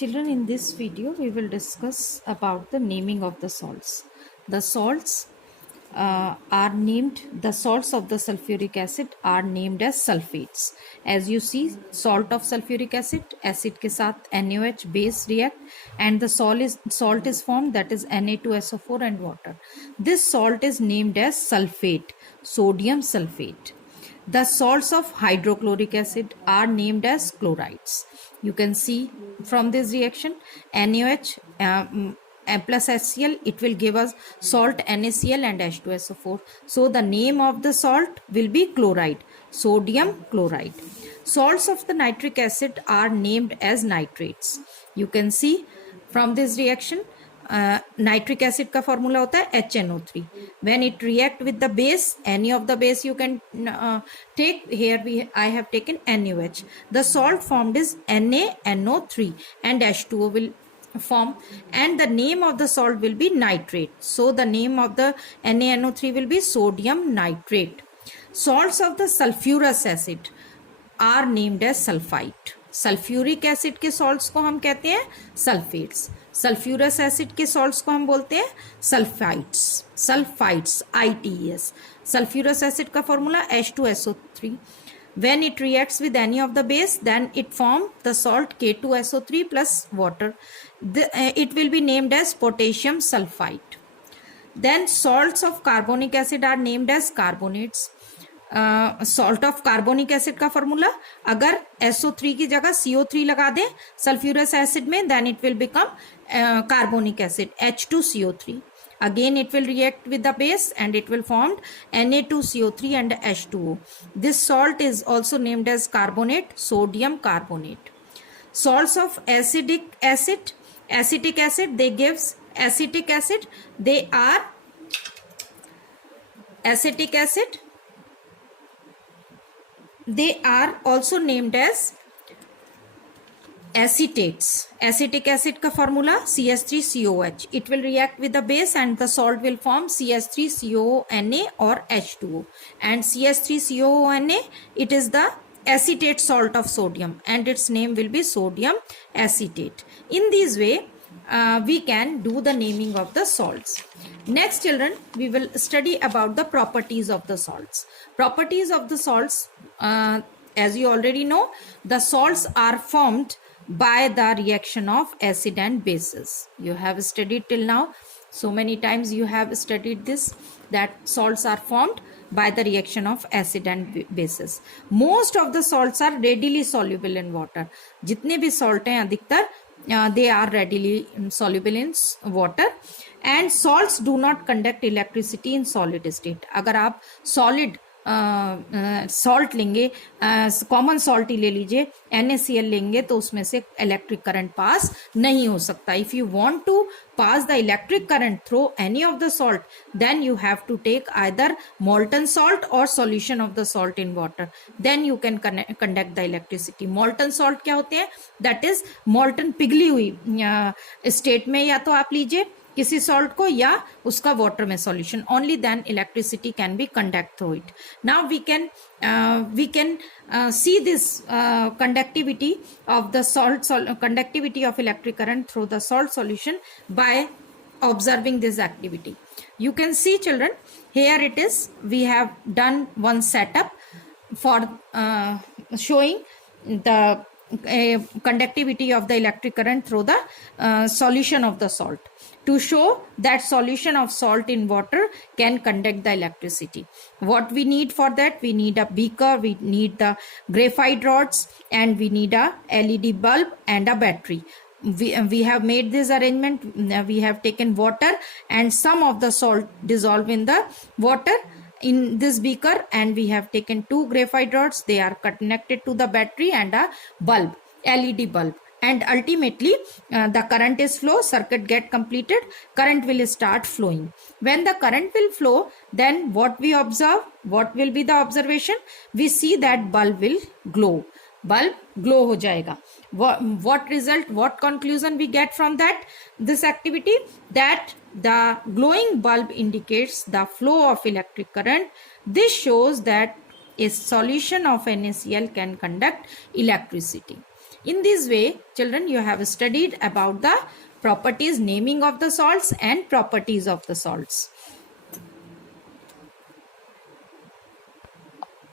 Children, in this video we will discuss about the naming of the salts. The salts the salts of the sulfuric acid are named as sulfates. As you see, salt of sulfuric acid के साथ NaOH base react and the salt is formed, that is Na2SO4 and water. This salt is named as sulfate, sodium sulfate. The salts of hydrochloric acid are named as chlorides. You can see from this reaction NaOH plus HCl, it will give us salt NaCl and H2SO4. So the name of the salt will be chloride, sodium chloride. Salts of the nitric acid are named as nitrates. You can see from this reaction nitric acid का formula होता है HNO3. When it react with the base, any of the base you can take. Here I have taken NaOH. The salt formed is NaNO3 and H2O will form, and the name of the salt will be nitrate. So the name of the NaNO3 will be sodium nitrate. Salts of the sulfurous acid are named as sulfite. Sulphuric acid के salts को हम कहते हैं sulphates. Sulphurous acid के salts को हम बोलते हैं sulphites. Sulphites ITES. Sulphurous acid का formula H2SO3. When it reacts with any of the base, then it form the salt K2SO3 plus water. It will be named as potassium sulfite. Then salts of carbonic acid are named as carbonates. Salt of carbonic acid का formula, अगर SO3 की जगह CO3 लगा दें sulphurous acid में, then it will become carbonic acid H2CO3. Again it will react with the base and it will form Na2CO3 and H2O. This salt is also named as carbonate, sodium carbonate. Salts of acetic acid, they gives acetic acid. They are acetic acid. They are also named as acetates. Acetic acid का formula CH3COH. It will react with the base and the salt will form CH3CONA or H2O. And CH3CONA, it is the acetate salt of sodium and its name will be sodium acetate. In this way, we can do the naming of the salts. Next, children, we will study about the properties of the salts. Properties of the salts, as you already know, the salts are formed by the reaction of acid and bases. You have studied till now, so many times you have studied this, that salts are formed by the reaction of acid and bases. Most of the salts are readily soluble in water. जितने भी salt हैं अधिकतर they are readily soluble in water, and salts do not conduct electricity in solid state. अगर आप solid salt लेंगे, common salt ही ले लीजिए, NaCl लेंगे, तो उसमें से इलेक्ट्रिक करंट पास नहीं हो सकता. If you want to pass the electric current through any of the salt, then you have to take either molten salt or solution of the salt in water. Then you can conduct the electricity. Molten salt क्या होते हैं? That is molten पिघली हुई state में या तो आप लीजिए किसी सॉल्ट को या उसका वाटर में solution. Only then electricity can be conduct through it. Now we can see this conductivity of the conductivity of electric current through the salt solution by observing this activity. You can see, children, here it is. We have done one setup for showing the conductivity of the electric current through the solution of the salt, to show that solution of salt in water can conduct the electricity. What we need for that? We need a beaker, we need the graphite rods, and we need a LED bulb and a battery. We have made this arrangement. We have taken water and some of the salt dissolved in the water in this beaker, and we have taken two graphite rods. They are connected to the battery and a bulb, LED bulb, and ultimately the current is flow, circuit get completed, current will start flowing. When the current will flow, then what we observe, what will be the observation? We see that bulb will glow. Bulb glow हो जाएगा. What result, what conclusion we get from that, this activity? That the glowing bulb indicates the flow of electric current. This shows that a solution of NaCl can conduct electricity. In this way, children, you have studied about the properties, naming of the salts and properties of the salts.